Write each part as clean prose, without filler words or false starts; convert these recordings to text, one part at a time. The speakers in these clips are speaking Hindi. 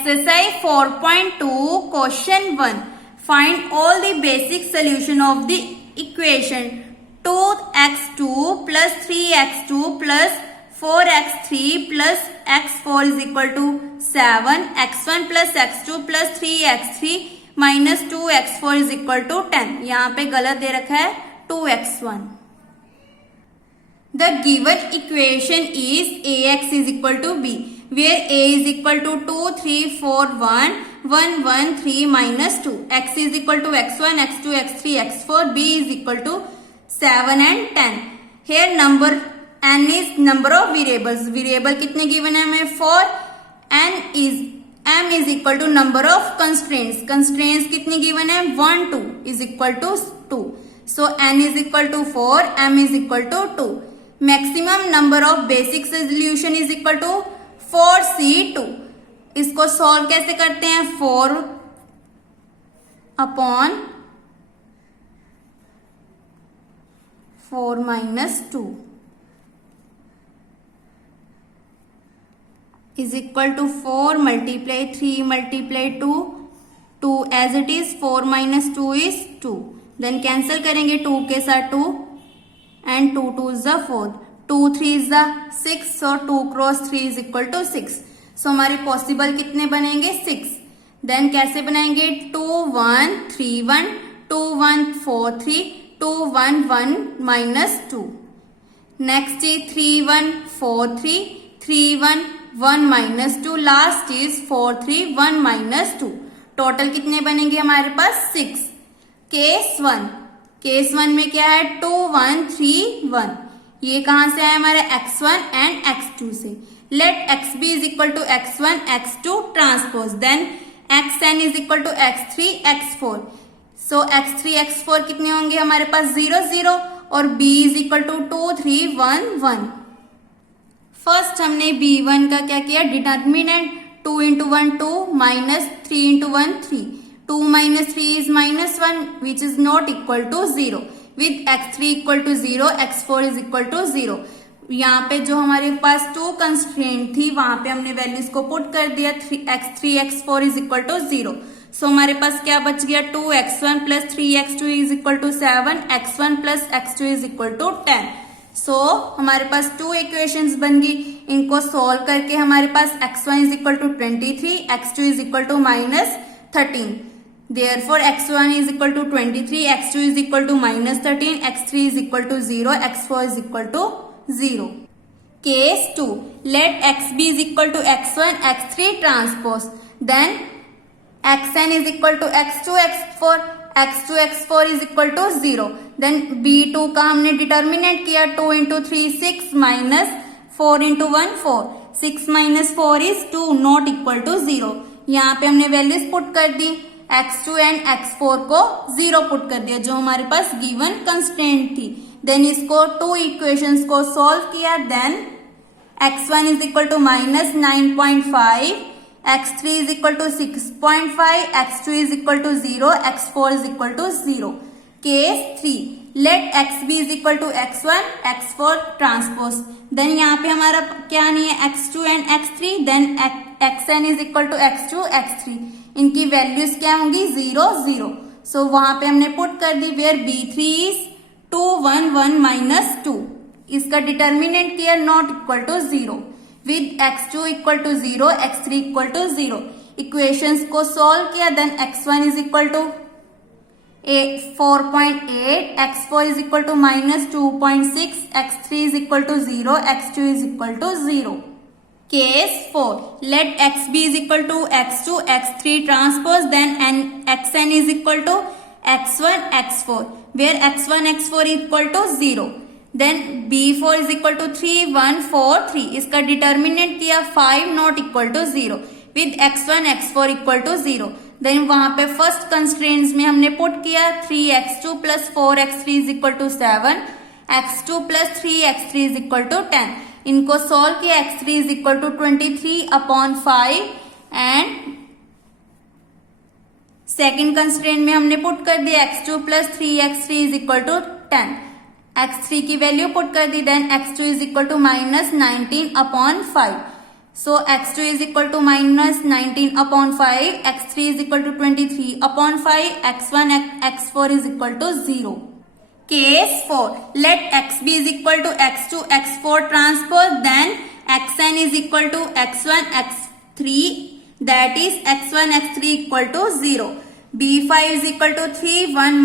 Exercise 4.2 question 1. Find all the basic solution of the equation 2x2 plus 3x2 plus 4x3 plus x4 is equal to 7, x1 plus x2 plus 3x3 minus 2x4 is equal to 10. यहाँ पे गलत दे रखा है 2x1. The given equation is ax is equal to b, where a is equal to 2, 3, 4, 1, 1, 1, 3 minus 2. X is equal to x1, x2, x3, x4. B is equal to 7 and 10. Here number n is number of variables. Variable कितने given है हमें 4. M is equal to number of constraints. Constraints कितनी given है 1, 2 is equal to 2. So n is equal to 4, m is equal to 2. Maximum number of basic solution is equal to 4c2. इसको सॉल्व कैसे करते हैं 4 upon 4 minus 2 is equal to 4 multiply 3 multiply 2 2 as it is 4 minus 2 is 2. Then cancel करेंगे 2 के साथ 2 and 2 2 is the 4, 2 3 is the 6, so 2 cross 3 is equal to 6. So हमारे पॉसिबल कितने बनेंगे 6. देन कैसे बनाएंगे 2 1 3 1 2 1 4 3 2 1 1 minus 2. Next is 3 1 4 3 3 1 1 minus 2. Last is 4 3 1 minus 2. Total कितने बनेंगे हमारे पास 6. केस 1 में क्या है 2 1 3 1. ये कहां से आया हमारे x1 एंड x2 से. Let x b is equal to x1 x2 transpose. Then xn is equal to x3 x4. So x3 x4 कितने होंगे हमारे पास 0 0 और b is equal to 2 3 1 1. First हमने b1 का क्या किया determinant 2 into 1 2 minus 3 into 1 3. 2 minus 3 is minus 1 which is not equal to 0. With x3 equal to 0, x4 is equal to 0. यहाँ पे जो हमारे पास 2 कंस्ट्रेंट थी वहां पे हमने वैल्यूज को पुट कर दिया. x3 x4 is equal to 0. सो हमारे पास क्या बच गया 2x1 plus 3x2 is equal to 7, x1 plus x2 is equal to 10. सो हमारे पास 2 इक्वेशंस बन गई. इनको सॉल्व करके हमारे पास x1 is equal to 23, x2 is equal to minus 13. Therefore, x1 is equal to 23, x2 is equal to minus 13, x3 is equal to 0, x4 is equal to 0. Case 2. Let xb is equal to x1, x3 transpose. Then xn is equal to x2, x4, x2, x4 is equal to 0. Then b2 का हमने डिटर्मिनेंट किया 2 into 3 6 minus 4 into 1 4. 6 minus 4 is 2 not equal to 0. यहाँ पे हमने वैल्यूज पुट कर दी. x2 एंड x4 को 0 पुट कर दिया जो हमारे पास गिवन कंस्टेंट थी. देन इसको 2 इक्वेशंस को सॉल्व किया. Then x1 is equal to minus 9.5, x3 is equal to 6.5, x2 is equal to 0, x4 is equal to 0. Case 3. Let xb is equal to x1 x4 transpose. Then यहाँ पे हमारा क्या नहीं है x2 and x3. Then xn is equal to x2 x3. इनकी वैल्यूज क्या होंगी 0 0. सो वहां पे हमने पुट कर दी वेयर b3 इज 2 1 1 माइनस 2. इसका डिटर्मिनेंट किया not equal to 0. With x2 equal to 0, x3 equal to 0. Equations को सॉल्व किया. Then x1 is equal to 4.8, x4 is equal to minus 2.6, x3 is equal to 0, x2 is equal to 0. Case 4. Let xb is equal to x2 x3 transpose. Then xn is equal to x1 x4 where x1 x4 is equal to 0. Then b4 is equal to 3 1 4 3. इसका डिटर्मिनेंट किया 5 not equal to 0 with x1 x4 equal to 0. Then वहां पे फर्स्ट कंस्ट्रेंट्स में हमने पुट किया 3x2 plus 4x3 is equal to 7, x2 plus 3x3 is equal to 10. इनको सॉल्व किया x3 is equal to 23 upon 5 and second constraint में हमने पुट कर दिया x2 plus 3x3 is equal to 10. x3 की वैल्यू पुट कर दी. Then x2 is equal to minus 19 upon 5. So x2 is equal to minus 19 upon 5, x3 is equal to 23 upon 5, x1, x4 is equal to 0. Case 4. Let x be is equal to x2, x4 transpose, then xn is equal to x1, x3, that is x1, x3 equal to 0. b5 is equal to 3, 1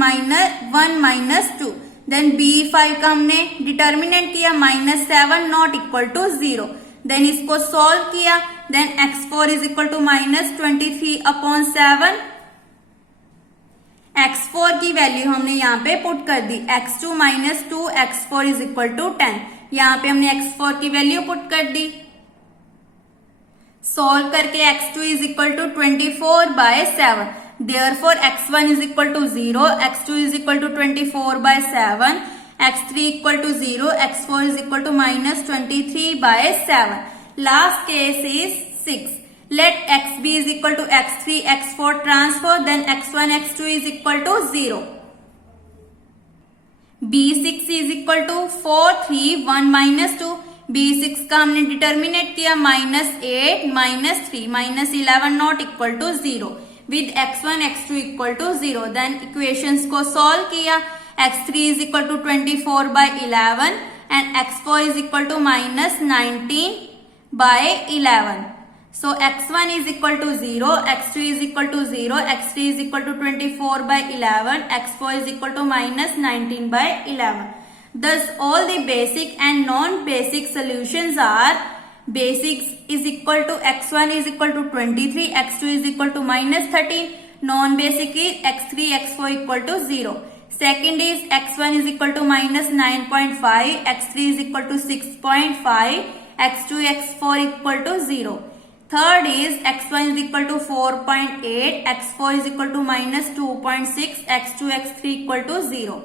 minus 2. Then b5 का हमने डिटर्मिनेंट किया -7 नॉट इक्वल टू 0. देन इसको सॉल्व किया, then x4 is equal to -23 upon 7. x4 की वैल्यू हमने यहाँ पे पुट कर दी, x2 minus 2, x4 is equal to 10. यहाँ पे हमने x4 की वैल्यू पुट कर दी. सॉल्व करके x2 is equal to 24/7. Therefore x1 is equal to 0, x2 is equal to 24/7, x3 equal to 0, x4 is equal to -23/7. Last case is 6. Let x be is equal to x3, x4 transpose, then x1, x2 is equal to 0. b6 is equal to 4, 3, 1 minus 2. b6 का हमने डिटर्मिनेट किया -8 minus 3 -11 not equal to 0. with x1, x2 equal to 0. Then equations को solve किया, x3 is equal to 24/11 and x4 is equal to -19/11. So x1 is equal to 0, x2 is equal to 0, x3 is equal to 24/11, x4 is equal to -19/11. Thus all the basic and non-basic solutions are: basics is equal to x1 is equal to 23, x2 is equal to -13, non-basic is x3, x4 equal to 0. Second is x1 is equal to -9.5, x3 is equal to 6.5, x2, x4 equal to 0. Third is x1 is equal to 4.8, x4 is equal to -2.6, x2, x3 equal to 0.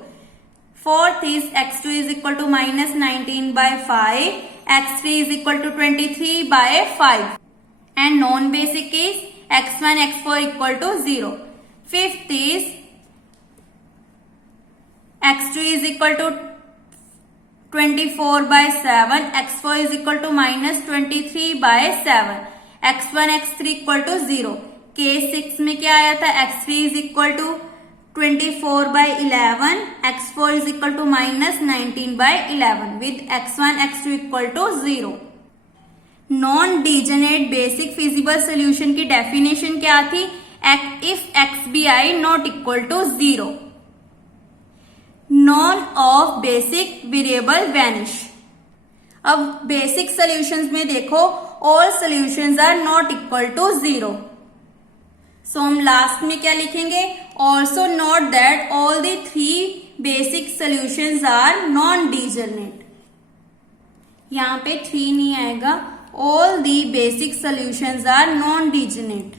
Fourth is x2 is equal to -19/5, x3 is equal to 23/5, and non-basic is x1, x4 equal to 0. Fifth is x2 is equal to 24/7, x4 is equal to -23/7, x1, x3 equal to 0. Case 6 में क्या आया था, x3 is equal to 24/11, x4 is equal to -19/11 with x1, x2 equal to 0. Non degenerate basic feasible solution की डेफिनेशन क्या थी? If xbi not equal to 0, none of basic variable vanish. अब बेसिक सोल्यूशंस में देखो, all solutions are not equal to 0. So हम लास्ट में क्या लिखेंगे? Also note that all the 3 basic solutions are non degenerate. यहाँ पे 3 नहीं आएगा, all the basic solutions are non डिजेनेरेट.